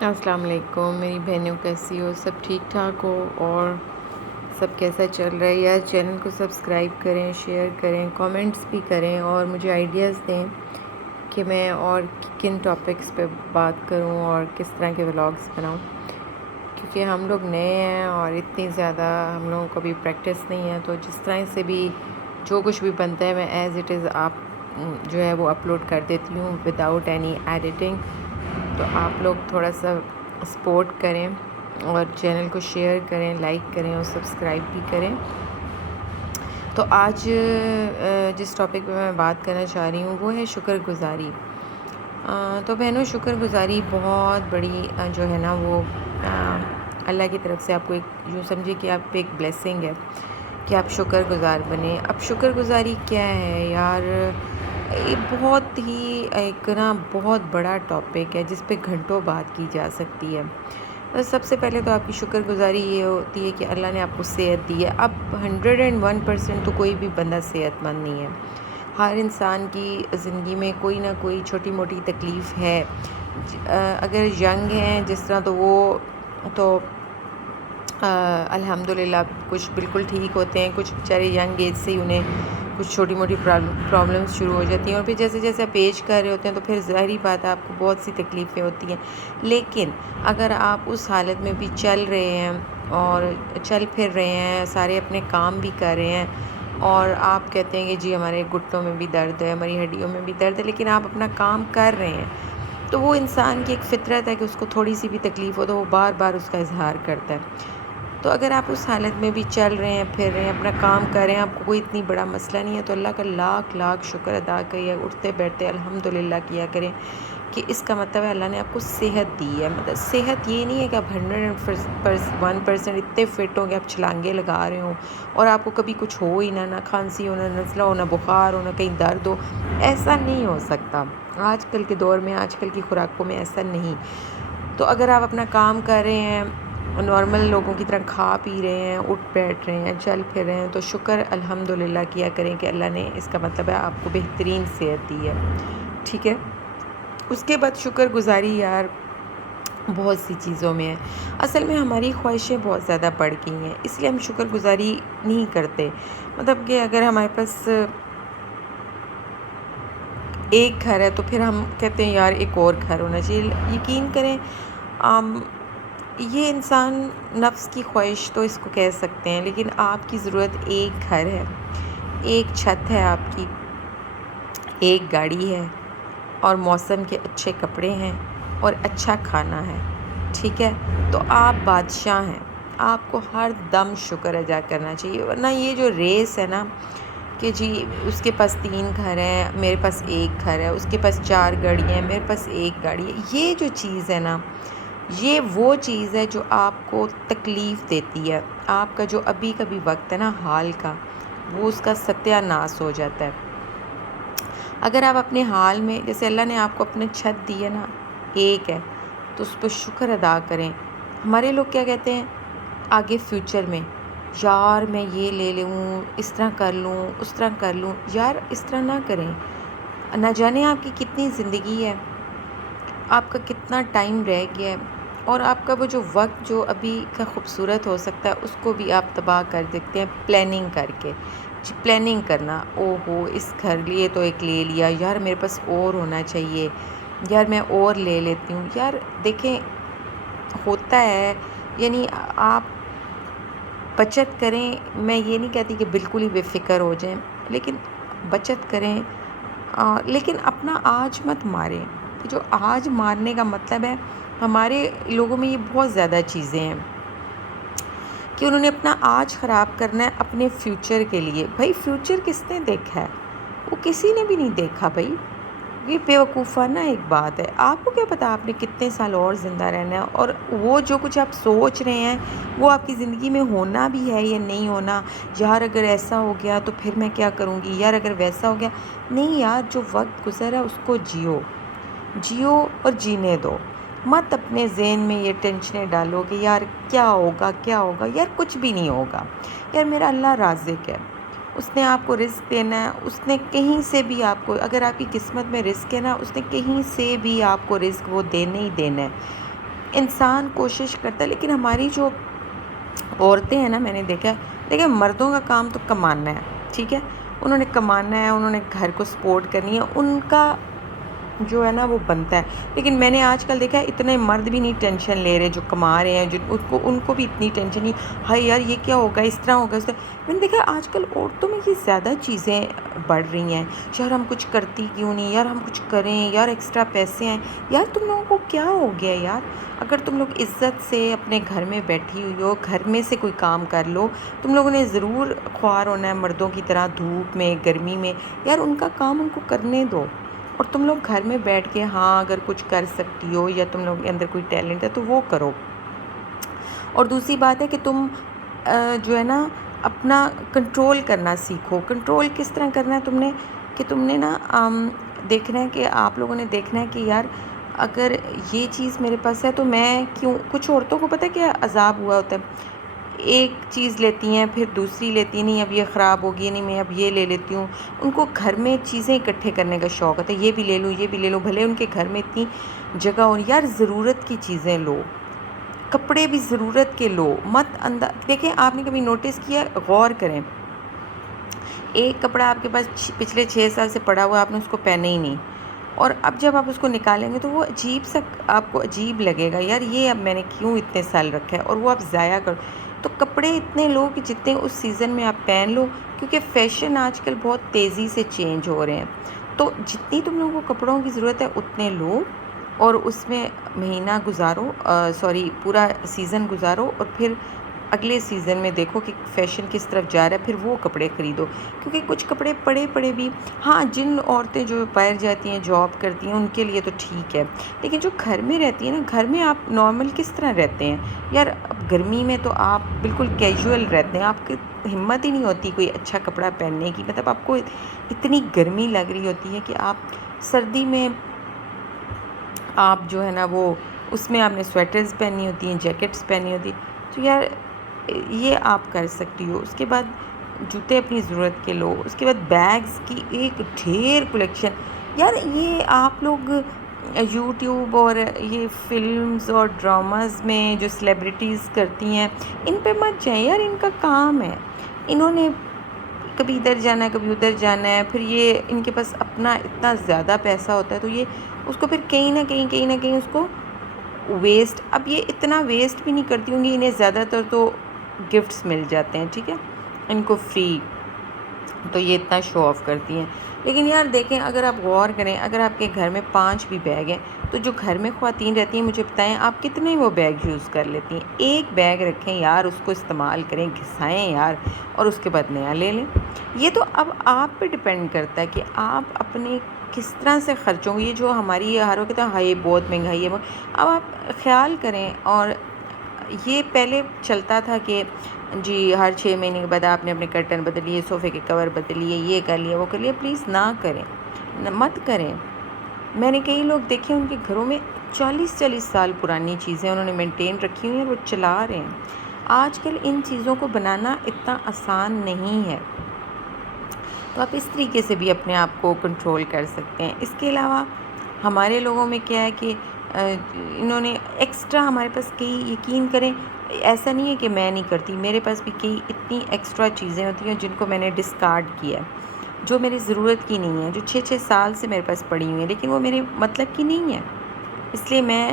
السلام علیکم میری بہنوں، کیسی ہو؟ سب ٹھیک ٹھاک ہو؟ اور سب کیسا چل رہا ہے؟ یار چینل کو سبسکرائب کریں، شیئر کریں، کامنٹس بھی کریں اور مجھے آئیڈیاز دیں کہ میں اور کن ٹاپکس پہ بات کروں اور کس طرح کے ولاگز بناؤں، کیونکہ ہم لوگ نئے ہیں اور اتنی زیادہ ہم لوگوں کو بھی پریکٹس نہیں ہے، تو جس طرح سے بھی جو کچھ بھی بنتا ہے میں ایز اٹ از آپ جو ہے وہ اپلوڈ کر دیتی ہوں وداؤٹ اینی ایڈیٹنگ. تو آپ لوگ تھوڑا سا سپورٹ کریں اور چینل کو شیئر کریں، لائک کریں اور سبسکرائب بھی کریں. تو آج جس ٹاپک پہ میں بات کرنا چاہ رہی ہوں وہ ہے شکر گزاری. تو بہنوں، شکر گزاری بہت بڑی جو ہے نا وہ اللہ کی طرف سے آپ کو ایک یوں سمجھے کہ آپ پہ ایک بلیسنگ ہے کہ آپ شکر گزار بنیں. اب شکر گزاری کیا ہے یار؟ یہ بہت ہی ایک نا بہت بڑا ٹاپک ہے جس پہ گھنٹوں بات کی جا سکتی ہے. سب سے پہلے تو آپ کی شکر گزاری یہ ہوتی ہے کہ اللہ نے آپ کو صحت دی ہے. اب 101% تو کوئی بھی بندہ صحت مند نہیں ہے. ہر انسان کی زندگی میں کوئی نہ کوئی چھوٹی موٹی تکلیف ہے. اگر ینگ ہیں جس طرح تو وہ تو الحمدللہ کچھ بالکل ٹھیک ہوتے ہیں، کچھ بیچارے ینگ ایج سے ہی انہیں کچھ چھوٹی موٹی پرابلمس شروع ہو جاتی ہیں، اور پھر جیسے جیسے آپ ایج کر رہے ہوتے ہیں تو پھر ظاہری بات ہے آپ کو بہت سی تکلیفیں ہوتی ہیں. لیکن اگر آپ اس حالت میں بھی چل رہے ہیں اور چل پھر رہے ہیں، سارے اپنے کام بھی کر رہے ہیں، اور آپ کہتے ہیں کہ جی ہمارے گھٹنوں میں بھی درد ہے، ہماری ہڈیوں میں بھی درد ہے، لیکن آپ اپنا کام کر رہے ہیں، تو وہ انسان کی ایک فطرت ہے کہ اس کو تھوڑی سی بھی تکلیف ہو تو وہ بار بار اس کا اظہار کرتا ہے. تو اگر آپ اس حالت میں بھی چل رہے ہیں، پھر رہے ہیں، اپنا کام کر رہے ہیں، آپ کو کوئی اتنی بڑا مسئلہ نہیں ہے، تو اللہ کا لاکھ لاکھ شکر ادا کریے، اٹھتے بیٹھتے الحمدللہ کیا کریں کہ اس کا مطلب ہے اللہ نے آپ کو صحت دی ہے. مطلب صحت یہ نہیں ہے کہ آپ 101% اتنے فٹ ہوں کہ آپ چھلانگے لگا رہے ہوں اور آپ کو کبھی کچھ ہو ہی نہ کھانسی ہو، نہ نزلہ ہو، نہ بخار ہو، نہ کہیں درد ہو. ایسا نہیں ہو سکتا آج کل کے دور میں، آج کل کی خوراکوں میں ایسا نہیں. تو اگر آپ اپنا کام کر رہے ہیں، نارمل لوگوں کی طرح کھا پی رہے ہیں، اٹھ بیٹھ رہے ہیں، چل پھر رہے ہیں، تو شکر الحمدللہ کیا کریں کہ اللہ نے، اس کا مطلب ہے آپ کو بہترین صحت دی ہے. ٹھیک ہے. اس کے بعد شکر گزاری یار بہت سی چیزوں میں ہے. اصل میں ہماری خواہشیں بہت زیادہ بڑھ گئی ہیں، اس لیے ہم شکر گزاری نہیں کرتے. مطلب کہ اگر ہمارے پاس ایک گھر ہے تو پھر ہم کہتے ہیں یار ایک اور گھر ہونا چاہیے. یقین کریں یہ انسان نفس کی خواہش تو اس کو کہہ سکتے ہیں، لیکن آپ کی ضرورت ایک گھر ہے، ایک چھت ہے آپ کی، ایک گاڑی ہے، اور موسم کے اچھے کپڑے ہیں اور اچھا کھانا ہے. ٹھیک ہے. تو آپ بادشاہ ہیں، آپ کو ہر دم شکر ادا کرنا چاہیے. ورنہ یہ جو ریس ہے نا کہ جی اس کے پاس 3 گھر ہیں، میرے پاس ایک گھر ہے، اس کے پاس 4 گاڑیاں ہیں، میرے پاس ایک گاڑی ہے، یہ جو چیز ہے نا، یہ وہ چیز ہے جو آپ کو تکلیف دیتی ہے. آپ کا جو ابھی کبھی وقت ہے نا حال کا، وہ اس کا ستیہ ناش ہو جاتا ہے. اگر آپ اپنے حال میں، جیسے اللہ نے آپ کو اپنے چھت دی ہے نا، ایک ہے، تو اس پہ شکر ادا کریں. ہمارے لوگ کیا کہتے ہیں آگے فیوچر میں، یار میں یہ لے لوں، اس طرح کر لوں، اس طرح کر لوں. یار اس طرح نہ کریں. نہ جانے آپ کی کتنی زندگی ہے، آپ کا کتنا ٹائم رہ گیا ہے، اور آپ کا وہ جو وقت جو ابھی کا خوبصورت ہو سکتا ہے اس کو بھی آپ تباہ کر دیتے ہیں پلاننگ کر کے. جی پلاننگ کرنا، او ہو اس گھر لیے تو ایک لے لیا، یار میرے پاس اور ہونا چاہیے، یار میں اور لے لیتی ہوں. یار دیکھیں ہوتا ہے، یعنی آپ بچت کریں. میں یہ نہیں کہتی کہ بالکل ہی بے فکر ہو جائیں، لیکن بچت کریں، لیکن اپنا آج مت ماریں. جو آج مارنے کا مطلب ہے، ہمارے لوگوں میں یہ بہت زیادہ چیزیں ہیں کہ انہوں نے اپنا آج خراب کرنا ہے اپنے فیوچر کے لیے. بھائی فیوچر کس نے دیکھا ہے؟ وہ کسی نے بھی نہیں دیکھا. بھائی یہ بیوقوفانہ ایک بات ہے. آپ کو کیا پتا آپ نے کتنے سال اور زندہ رہنا ہے، اور وہ جو کچھ آپ سوچ رہے ہیں وہ آپ کی زندگی میں ہونا بھی ہے یا نہیں ہونا. یار اگر ایسا ہو گیا تو پھر میں کیا کروں گی، یار اگر ویسا ہو گیا. نہیں یار، جو وقت گزرا اس کو جیو اور جینے دو. مت اپنے ذہن میں یہ ٹینشنیں ڈالو کہ یار کیا ہوگا کیا ہوگا. یار کچھ بھی نہیں ہوگا. یار میرا اللہ رازق ہے، اس نے آپ کو رزق دینا ہے. اس نے کہیں سے بھی آپ کو، اگر آپ کی قسمت میں رزق ہے نا، اس نے کہیں سے بھی آپ کو رزق وہ دینا ہی دینا ہے. انسان کوشش کرتا ہے، لیکن ہماری جو عورتیں ہیں نا، میں نے دیکھا ہے، دیکھیں مردوں کا کام تو کمانا ہے، ٹھیک ہے، انہوں نے کمانا ہے، انہوں نے گھر کو سپورٹ کرنی ہے، ان کا جو ہے نا وہ بنتا ہے. لیکن میں نے آج کل دیکھا ہے اتنے مرد بھی نہیں ٹینشن لے رہے جو کما رہے ہیں، ان کو بھی اتنی ٹینشن نہیں. ہائی یار یہ کیا ہوگا، اس طرح ہوگا، اس طرح. میں نے دیکھا آج کل عورتوں میں یہ زیادہ چیزیں بڑھ رہی ہیں. یار ہم کچھ کرتی کیوں نہیں، یار ہم کچھ کریں، یار ایکسٹرا پیسے ہیں. یار تم لوگوں کو کیا ہو گیا یار؟ اگر تم لوگ عزت سے اپنے گھر میں بیٹھی ہوئی ہو، گھر میں سے کوئی کام کر لو. تم لوگوں نے ضرور خوار ہونا ہے مردوں کی طرح دھوپ میں، گرمی میں. یار ان کا کام ان کو کرنے دو، اور تم لوگ گھر میں بیٹھ کے ہاں اگر کچھ کر سکتی ہو یا تم لوگ کے اندر کوئی ٹیلنٹ ہے تو وہ کرو. اور دوسری بات ہے کہ تم جو ہے نا اپنا کنٹرول کرنا سیکھو. کنٹرول کس طرح کرنا ہے تم نے نا دیکھنا ہے کہ آپ لوگوں نے دیکھنا ہے کہ یار اگر یہ چیز میرے پاس ہے تو میں کیوں. کچھ عورتوں کو پتہ ہے کیا عذاب ہوا ہوتا ہے، ایک چیز لیتی ہیں پھر دوسری لیتی ہیں، نہیں اب یہ خراب ہوگی، نہیں میں اب یہ لے لیتی ہوں. ان کو گھر میں چیزیں اکٹھے کرنے کا شوق ہوتا ہے، یہ بھی لے لوں، یہ بھی لے لوں. بھلے ان کے گھر میں اتنی جگہ ہو. یار ضرورت کی چیزیں لو، کپڑے بھی ضرورت کے لو، مت دیکھیں آپ نے کبھی نوٹس کیا، غور کریں، ایک کپڑا آپ کے پاس پچھلے 6 سال سے پڑا ہوا، آپ نے اس کو پہنا ہی نہیں، اور اب جب آپ اس کو نکالیں گے تو وہ عجیب سا آپ کو عجیب لگے گا. یار یہ اب میں نے کیوں اتنے سال رکھا ہے، اور وہ آپ ضائع کر. تو کپڑے اتنے لو کہ جتنے اس سیزن میں آپ پہن لو، کیونکہ فیشن آج کل بہت تیزی سے چینج ہو رہے ہیں. تو جتنی تم لوگوں کو کپڑوں کی ضرورت ہے اتنے لو، اور اس میں مہینہ گزارو، پورا سیزن گزارو، اور پھر اگلے سیزن میں دیکھو کہ فیشن کس طرف جا رہا ہے، پھر وہ کپڑے خریدو. کیونکہ کچھ کپڑے پڑے بھی، ہاں جن عورتیں جو باہر جاتی ہیں جاب کرتی ہیں ان کے لیے تو ٹھیک ہے، لیکن جو گھر میں رہتی ہیں نا، گھر میں آپ نارمل کس طرح رہتے ہیں یار. اب گرمی میں تو آپ بالکل کیجول رہتے ہیں، آپ کی ہمت ہی نہیں ہوتی کوئی اچھا کپڑا پہننے کی. مطلب آپ کو اتنی گرمی لگ رہی ہوتی ہے کہ آپ سردی میں آپ جو ہے نا وہ اس میں آپ نے سویٹرز پہنی ہوتی ہیں، جیکٹس پہنی ہوتی ہیں. تو یار یہ آپ کر سکتی ہو. اس کے بعد جوتے اپنی ضرورت کے لو. اس کے بعد بیگز کی ایک ڈھیر کلیکشن. یار یہ آپ لوگ یوٹیوب اور یہ فلمز اور ڈراماز میں جو سیلیبریٹیز کرتی ہیں ان پہ مت جائیں یار. ان کا کام ہے، انہوں نے کبھی ادھر جانا ہے کبھی ادھر جانا ہے، پھر یہ ان کے پاس اپنا اتنا زیادہ پیسہ ہوتا ہے تو یہ اس کو پھر کہیں نہ کہیں اس کو ویسٹ. اب یہ اتنا ویسٹ بھی نہیں کرتی ہوں گی، انہیں زیادہ تر تو گفٹس مل جاتے ہیں، ٹھیک ہے، ان کو فری، تو یہ اتنا شو آف کرتی ہیں. لیکن یار دیکھیں اگر آپ غور کریں، اگر آپ کے گھر میں 5 بھی بیگ ہیں تو جو گھر میں خواتین رہتی ہیں مجھے بتائیں آپ کتنے وہ بیگ یوز کر لیتی ہیں. ایک بیگ رکھیں یار، اس کو استعمال کریں، گھسائیں یار، اور اس کے بعد نیا لے لیں. یہ تو اب آپ پہ ڈپینڈ کرتا ہے کہ آپ اپنے کس طرح سے خرچوں گے. یہ جو ہماری ہر وقت ہائی بہت مہنگائی ہے، اب آپ خیال کریں. اور یہ پہلے چلتا تھا کہ جی ہر 6 مہینے کے بعد آپ نے اپنے کرٹن بدل لیے، صوفے کے کور بدل لیے، یہ کر لیا وہ کر لیا. پلیز نہ کریں، مت کریں. میں نے کئی لوگ دیکھے ان کے گھروں میں 40 سال پرانی چیزیں انہوں نے مینٹین رکھی ہوئی ہیں اور وہ چلا رہے ہیں. آج کل ان چیزوں کو بنانا اتنا آسان نہیں ہے، تو آپ اس طریقے سے بھی اپنے آپ کو کنٹرول کر سکتے ہیں. اس کے علاوہ ہمارے لوگوں میں کیا ہے کہ انہوں نے ایکسٹرا ہمارے پاس کئی، یقین کریں ایسا نہیں ہے کہ میں نہیں کرتی، میرے پاس بھی کئی اتنی ایکسٹرا چیزیں ہوتی ہیں جن کو میں نے ڈسکارڈ کیا ہے، جو میری ضرورت کی نہیں ہے، جو 6 سال سے میرے پاس پڑی ہوئی ہیں، لیکن وہ میرے مطلب کی نہیں ہے. اس لیے میں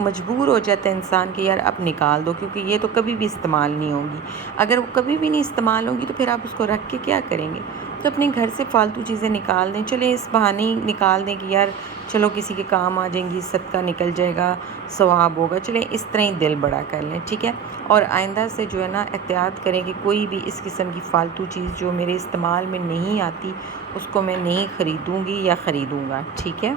مجبور ہو جاتا ہے انسان کہ یار اب نکال دو، کیونکہ یہ تو کبھی بھی استعمال نہیں ہوگی. اگر وہ کبھی بھی نہیں استعمال ہوگی تو پھر آپ اس کو رکھ کے کیا کریں گے. تو اپنے گھر سے فالتو چیزیں نکال دیں. چلیں اس بہانے ہی نکال دیں کہ یار چلو کسی کے کام آ جائیں گی، صدقہ نکل جائے گا، ثواب ہوگا. چلیں اس طرح ہی دل بڑا کر لیں، ٹھیک ہے. اور آئندہ سے جو ہے نا احتیاط کریں کہ کوئی بھی اس قسم کی فالتو چیز جو میرے استعمال میں نہیں آتی اس کو میں نہیں خریدوں گی یا خریدوں گا، ٹھیک ہے.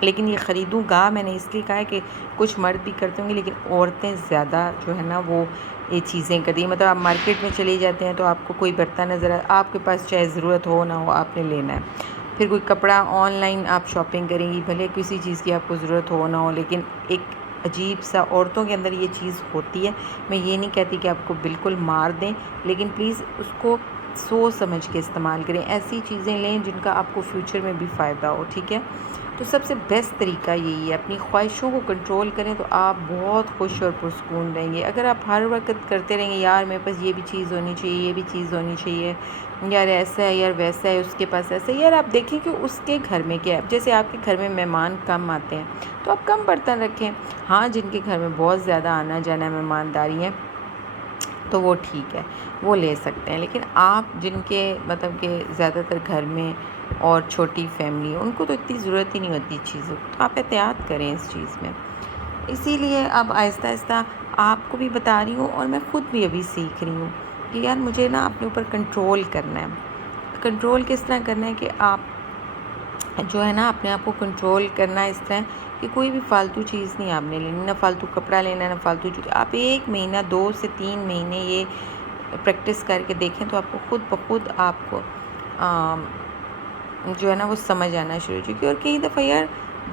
لیکن یہ خریدوں گا میں نے اس لیے کہا ہے کہ کچھ مرد بھی کرتے ہوں گے، لیکن عورتیں زیادہ جو ہے نا وہ یہ چیزیں کرتی ہیں. مطلب آپ مارکیٹ میں چلے جاتے ہیں تو آپ کو کوئی برتن نظر آپ کے پاس چاہے ضرورت ہو نہ ہو آپ نے لینا ہے. پھر کوئی کپڑا آن لائن آپ شاپنگ کریں گی، بھلے کسی چیز کی آپ کو ضرورت ہو نہ ہو، لیکن ایک عجیب سا عورتوں کے اندر یہ چیز ہوتی ہے. میں یہ نہیں کہتی کہ آپ کو بالکل مار دیں، لیکن پلیز اس کو سوچ سمجھ کے استعمال کریں. ایسی چیزیں لیں جن کا آپ کو فیوچر میں بھی فائدہ ہو، ٹھیک ہے. تو سب سے بیسٹ طریقہ یہی ہے، اپنی خواہشوں کو کنٹرول کریں تو آپ بہت خوش اور پرسکون رہیں گے۔ اگر آپ ہر وقت کرتے رہیں گے یار میرے پاس یہ بھی چیز ہونی چاہیے، یہ بھی چیز ہونی چاہیے، یار ایسا ہے، یار ویسا ہے، اس کے پاس ایسا ہے، یار آپ دیکھیں کہ اس کے گھر میں کیا ہے۔ جیسے آپ کے گھر میں مہمان کم آتے ہیں تو آپ کم برتن رکھیں، ہاں جن کے گھر میں بہت زیادہ آنا جانا مہمانداری ہے تو وہ ٹھیک ہے، وہ لے سکتے ہیں، لیکن آپ جن کے مطلب کہ زیادہ تر گھر میں اور چھوٹی فیملی ہے ان کو تو اتنی ضرورت ہی نہیں ہوتی چیزوں کی، تو آپ احتیاط کریں اس چیز میں۔ اسی لیے اب آہستہ آہستہ آپ کو بھی بتا رہی ہوں اور میں خود بھی ابھی سیکھ رہی ہوں کہ یار مجھے نا اپنے اوپر کنٹرول کرنا ہے۔ کنٹرول کس طرح کرنا ہے کہ آپ جو ہے نا اپنے آپ کو کنٹرول کرنا اس طرح کہ کوئی بھی فالتو چیز نہیں آپ نے لینی، نہ فالتو کپڑا لینا، نہ فالتو آپ 1 مہینہ 2 سے 3 مہینے یہ پریکٹس کر کے دیکھیں تو آپ کو خود بخود آپ کو جو ہے نا وہ سمجھ آنا شروع ہو چکی۔ اور کئی دفعہ یار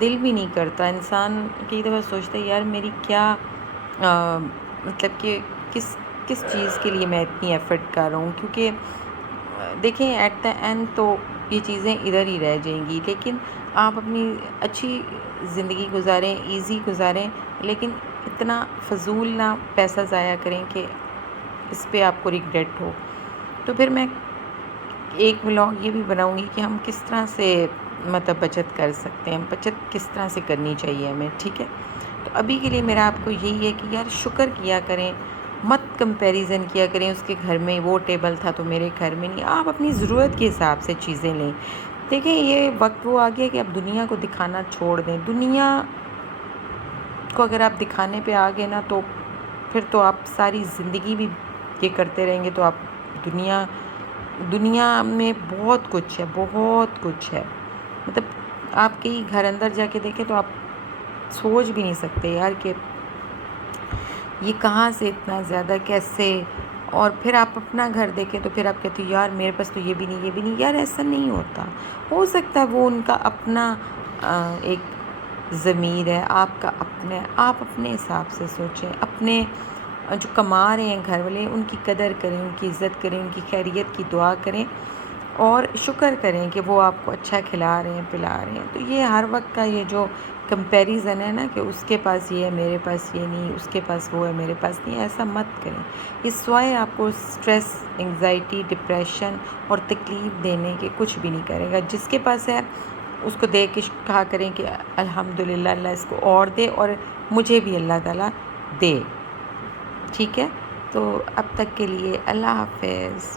دل بھی نہیں کرتا، انسان کئی دفعہ سوچتا ہے یار میری کیا مطلب کہ کس کس چیز کے لیے میں اتنی ایفرٹ کر رہا ہوں، کیونکہ دیکھیں ایٹ دا اینڈ تو یہ چیزیں ادھر ہی رہ جائیں گی، لیکن آپ اپنی اچھی زندگی گزاریں، ایزی گزاریں، لیکن اتنا فضول نہ پیسہ ضائع کریں کہ اس پہ آپ کو ریگریٹ ہو۔ تو پھر میں ایک ولاگ یہ بھی بناؤں گی کہ ہم کس طرح سے مطلب بچت کر سکتے ہیں، بچت کس طرح سے کرنی چاہیے ہمیں، ٹھیک ہے۔ تو ابھی کے لیے میرا آپ کو یہی ہے کہ یار شکر کیا کریں، مت کمپیریزن کیا کریں اس کے گھر میں وہ ٹیبل تھا تو میرے گھر میں نہیں۔ آپ اپنی ضرورت کے حساب سے چیزیں لیں۔ دیکھیں یہ وقت وہ آ گیا کہ اب دنیا کو دکھانا چھوڑ دیں۔ دنیا کو اگر آپ دکھانے پہ آ گئے نا تو پھر تو آپ ساری زندگی بھی یہ کرتے رہیں گے تو آپ دنیا میں بہت کچھ ہے، بہت کچھ ہے، مطلب آپ کہیں گھر اندر جا کے دیکھیں تو آپ سوچ بھی نہیں سکتے یار کہ یہ کہاں سے اتنا زیادہ کیسے۔ اور پھر آپ اپنا گھر دیکھیں تو پھر آپ کہتے ہو یار میرے پاس تو یہ بھی نہیں، یہ بھی نہیں، یار ایسا نہیں ہوتا۔ ہو سکتا ہے وہ ان کا اپنا ایک ضمیر ہے، آپ کا آپ اپنے حساب سے سوچیں، اپنے جو کما رہے ہیں گھر والے ان کی قدر کریں، ان کی عزت کریں، ان کی خیریت کی دعا کریں اور شکر کریں کہ وہ آپ کو اچھا کھلا رہے ہیں، پلا رہے ہیں۔ تو یہ ہر وقت کا یہ جو کمپیریزن ہے نا کہ اس کے پاس یہ ہے میرے پاس یہ نہیں، اس کے پاس وہ ہے میرے پاس نہیں، ایسا مت کریں۔ یہ سوائے آپ کو اسٹریس، انگزائٹی، ڈپریشن اور تکلیف دینے کے کچھ بھی نہیں کرے گا۔ جس کے پاس ہے اس کو دیکھ کے کہا کریں کہ الحمدللہ اللہ اس کو اور دے اور مجھے بھی اللہ تعالیٰ دے، ٹھیک ہے۔ تو اب تک کے لیے اللہ حافظ۔